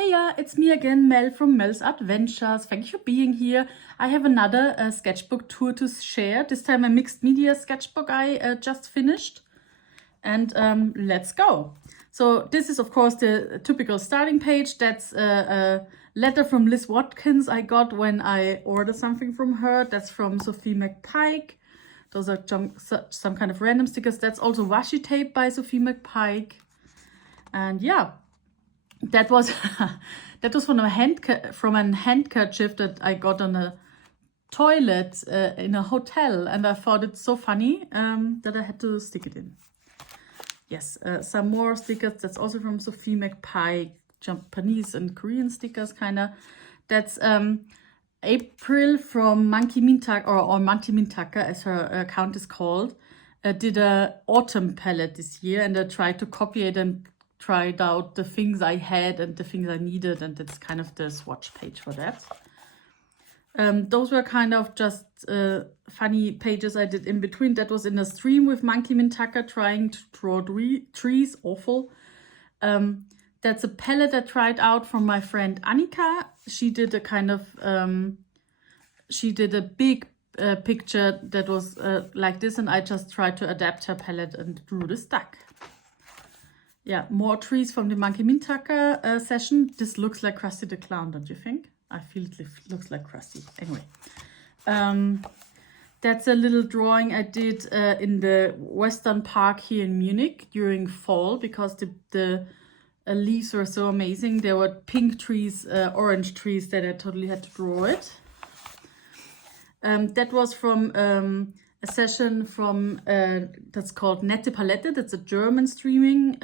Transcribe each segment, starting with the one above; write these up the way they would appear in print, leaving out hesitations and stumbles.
Heya, it's me again, Mel from Mel's Adventures. Thank you for being here. I have another sketchbook tour to share. This time a mixed media sketchbook I just finished. And let's go. So this is, of course, the typical starting page. That's a letter from Liz Watkins I got when I ordered something from her. That's from Sophie McPike. Those are some kind of random stickers. That's also washi tape by Sophie McPike. And yeah, that was that was from a handkerchief that I got on a toilet in a hotel, and I thought it's so funny that I had to stick it in. Yes, some more stickers. That's also from Sophie McPike, Japanese and Korean stickers, kind of. That's April from Monkey Mintaka, or Monkey Mintaka, as her account is called, did a autumn palette this year, and I tried to copy it and tried out the things I had and the things I needed, and it's kind of the swatch page for that. Those were kind of just funny pages I did in between. That was in a stream with Monkey Mintaka trying to draw trees. Awful. That's a palette I tried out from my friend Annika. She did a kind of, she did a big picture that was like this, and I just tried to adapt her palette and drew this duck. Yeah, more trees from the Monkey Mintaka session. This looks like Krusty the Clown, don't you think? I feel it looks like Krusty. Anyway, that's a little drawing I did in the Western Park here in Munich during fall, because the leaves were so amazing. There were pink trees, orange trees, that I totally had to draw it. That was from a session from that's called Nette Palette. That's a German streaming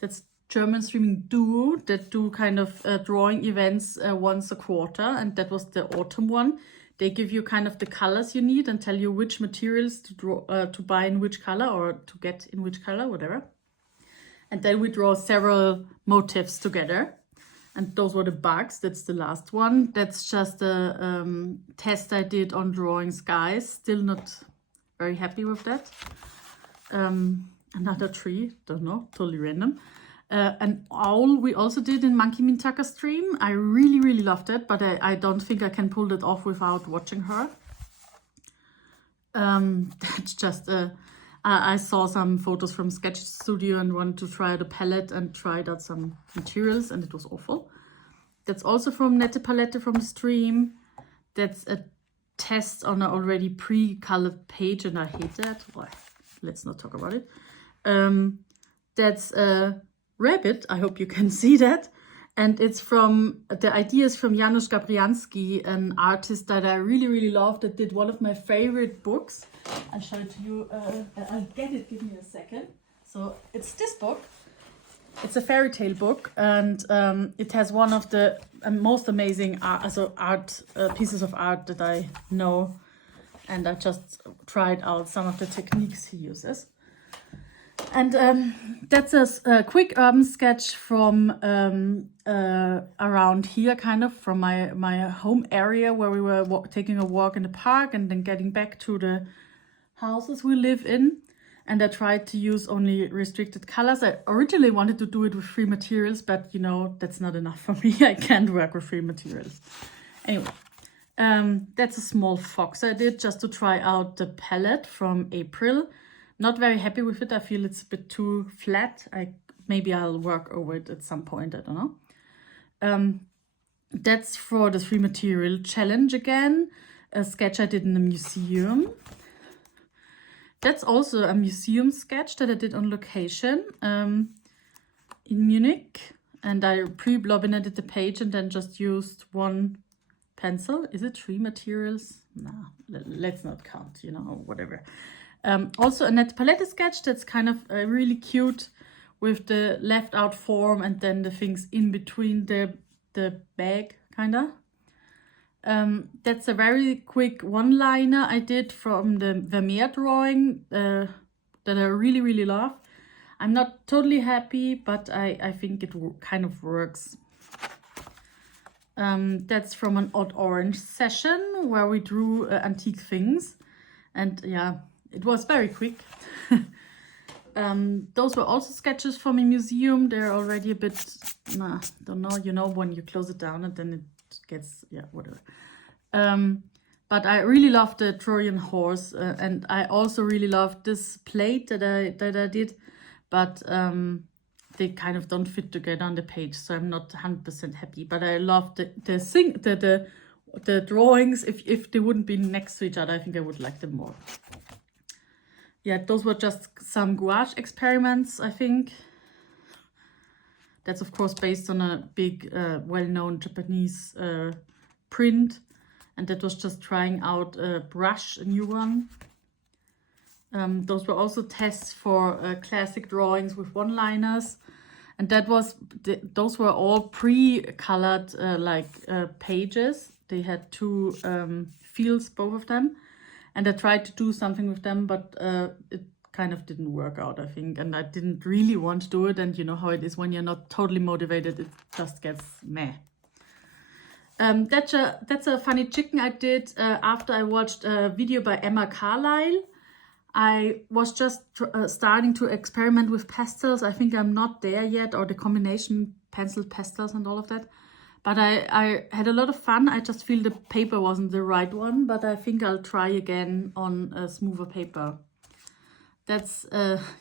that's German streaming duo that do kind of drawing events once a quarter, and that was the autumn one. They give you kind of the colors you need and tell you which materials to draw to buy in which color, or to get in which color, whatever. And then we draw several motifs together. And those were the bugs. That's the last one. That's just a test I did on drawing skies. Still not very happy with that. Another tree, don't know, totally random. An owl we also did in Monkey Mintaka stream. I really, really loved it, but I don't think I can pull that off without watching her. That's just I saw some photos from Sketch Studio and wanted to try out a palette and tried out some materials, and it was awful. That's also from Nette Palette from the stream. That's a test on an already pre-colored page, and I hate that. Well, let's not talk about it. That's a rabbit. I hope you can see that. And it's from, the idea is from Janusz Gabrianski, an artist that I really, really love, that did one of my favorite books. I'll show it to you. I'll get it, give me a second. So it's this book. It's a fairy tale book, and it has one of the most amazing pieces of art that I know. And I just tried out some of the techniques he uses. And that's a quick urban sketch from around here, kind of from my home area, where we were taking a walk in the park and then getting back to the houses we live in. And I tried to use only restricted colors. I originally wanted to do it with free materials, but you know, that's not enough for me. I can't work with free materials. Anyway, that's a small fox I did just to try out the palette from April. Not very happy with it. I feel it's a bit too flat. Maybe I'll work over it at some point. I don't know. That's for the free material challenge again. A sketch I did in a museum. That's also a museum sketch that I did on location in Munich. And I pre-blobbinated the page and then just used one pencil. Is it three materials? No, let's not count, you know, whatever. Also a Nette Palette sketch that's kind of really cute, with the left out form and then the things in between the bag, kind of. That's a very quick one-liner I did from the Vermeer drawing that I really, really love. I'm not totally happy, but I think it kind of works. That's from an Odd Orange session where we drew antique things. And yeah, it was very quick. Those were also sketches from a museum. They're already a bit, don't know, you know, when you close it down and then it gets, yeah, whatever. But I really loved the Trojan horse, and I also really loved this plate that I did, but they kind of don't fit together on the page, so I'm not 100% happy. But I loved the drawings. If they wouldn't be next to each other, I think I would like them more. Yeah, those were just some gouache experiments, I think. That's of course based on a big, well-known Japanese print. And that was just trying out a brush, a new one. Those were also tests for classic drawings with one-liners. And those were all pre-colored pages. They had two fields, both of them. And I tried to do something with them, but it kind of didn't work out, I think. And I didn't really want to do it. And you know how it is when you're not totally motivated, it just gets meh. That's a funny chicken I did after I watched a video by Emma Carlisle. I was just starting to experiment with pastels. I think I'm not there yet, or the combination pencil pastels and all of that. But I had a lot of fun. I just feel the paper wasn't the right one, but I think I'll try again on a smoother paper. That's,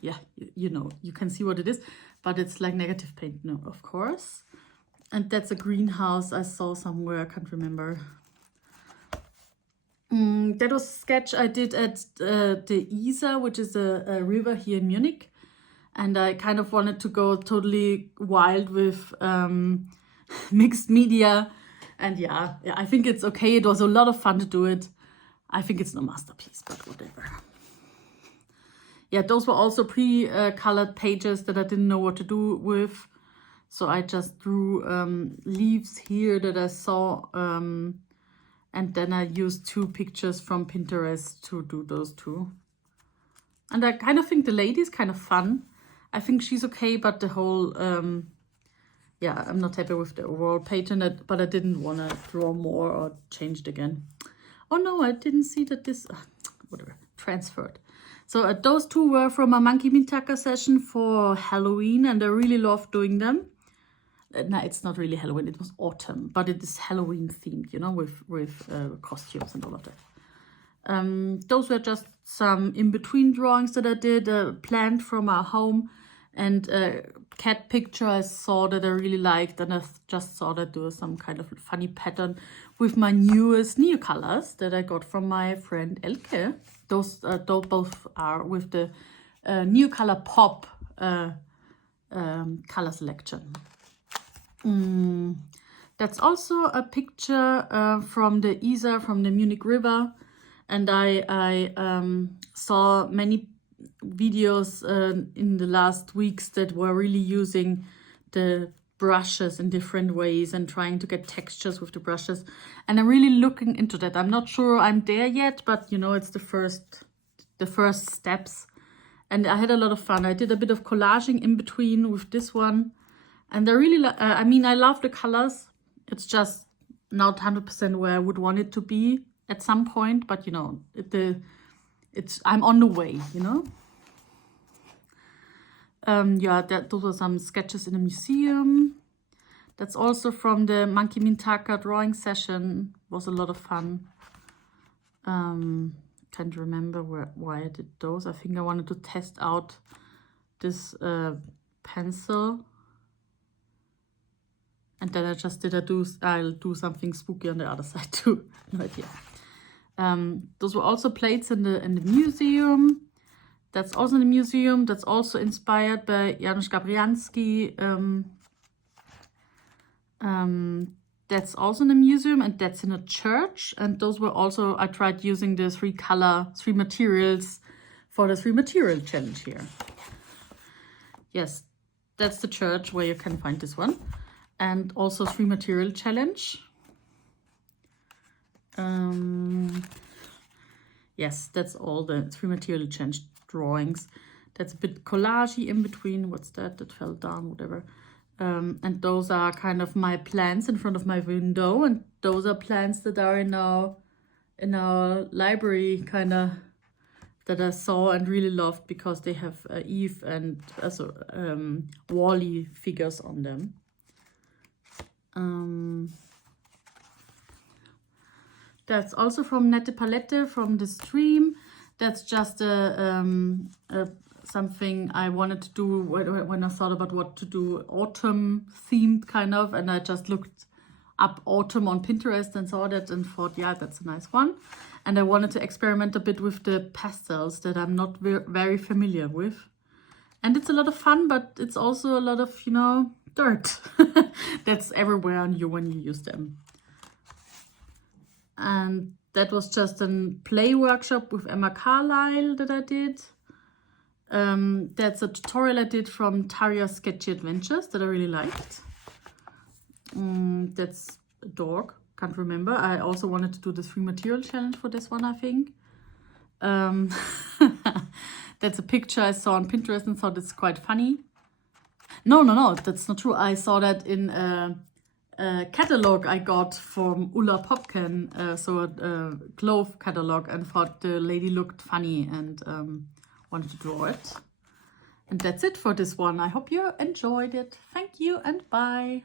yeah, you know, you can see what it is, but it's like negative paint, no, of course. And that's a greenhouse I saw somewhere, I can't remember. That was a sketch I did at the Isar, which is a river here in Munich. And I kind of wanted to go totally wild with mixed media. And yeah, I think it's okay. It was a lot of fun to do it. I think it's no masterpiece, but whatever. Yeah, those were also pre-colored pages that I didn't know what to do with. So I just drew leaves here that I saw, and then I used two pictures from Pinterest to do those two. And I kind of think the lady is kind of fun. I think she's okay, but the whole, yeah, I'm not happy with the overall pattern, but I didn't want to draw more or change it again. Oh no, I didn't see that this, whatever, transferred. So those two were from a Monkey Mintaka session for Halloween, and I really loved doing them. No, it's not really Halloween, it was autumn, but it is Halloween themed, you know, with costumes and all of that. Those were just some in-between drawings that I did, a plant from our home and a cat picture I saw that I really liked, and I just thought I'd do some kind of funny pattern with my newest Neocolors that I got from my friend Elke. Those both are with the Neocolor Pop color selection. That's also a picture from the Isar, from the Munich River, and I saw many videos in the last weeks that were really using the brushes in different ways and trying to get textures with the brushes, and I'm really looking into that. I'm not sure I'm there yet, but you know, it's the first steps, and I had a lot of fun. I did a bit of collaging in between with this one. And I really, I mean, I love the colors. It's just not 100% where I would want it to be at some point. But, you know, I'm on the way, you know. Yeah, those were some sketches in a museum. That's also from the Monkey Mintaka drawing session. It was a lot of fun. Can't remember why I did those. I think I wanted to test out this pencil. And then I just I'll do something spooky on the other side too. No idea. Those were also plates in the museum. That's also in the museum. That's also inspired by Janusz Gabrianski. That's also in the museum, and that's in a church. And those were also, I tried using the three materials for the 3 material challenge here. Yes, that's the church where you can find this one. And also 3 material challenge. Yes, that's all the 3 material challenge drawings. That's a bit collagey in between. What's that? That fell down, whatever. And those are kind of my plants in front of my window. And those are plants that are in our library kind of that I saw and really loved because they have Eve and also Wall-E figures on them. That's also from Nette Palette from the stream. That's just something I wanted to do when I thought about what to do, autumn themed kind of, and I just looked up autumn on Pinterest and saw that and thought, yeah, that's a nice one. And I wanted to experiment a bit with the pastels that I'm not very familiar with. And it's a lot of fun, but it's also a lot of, you know, dirt that's everywhere on you when you use them. And that was just a play workshop with Emma Carlisle that I did. That's a tutorial I did from Taria's Sketchy Adventures that I really liked. That's a dog, can't remember. I also wanted to do the 3 material challenge for this one, I think. That's a picture I saw on Pinterest and thought it's quite funny. No, that's not true. I saw that in a catalog I got from Ulla Popken, so a clove catalog, and thought the lady looked funny and wanted to draw it. And that's it for this one. I hope you enjoyed it. Thank you and bye.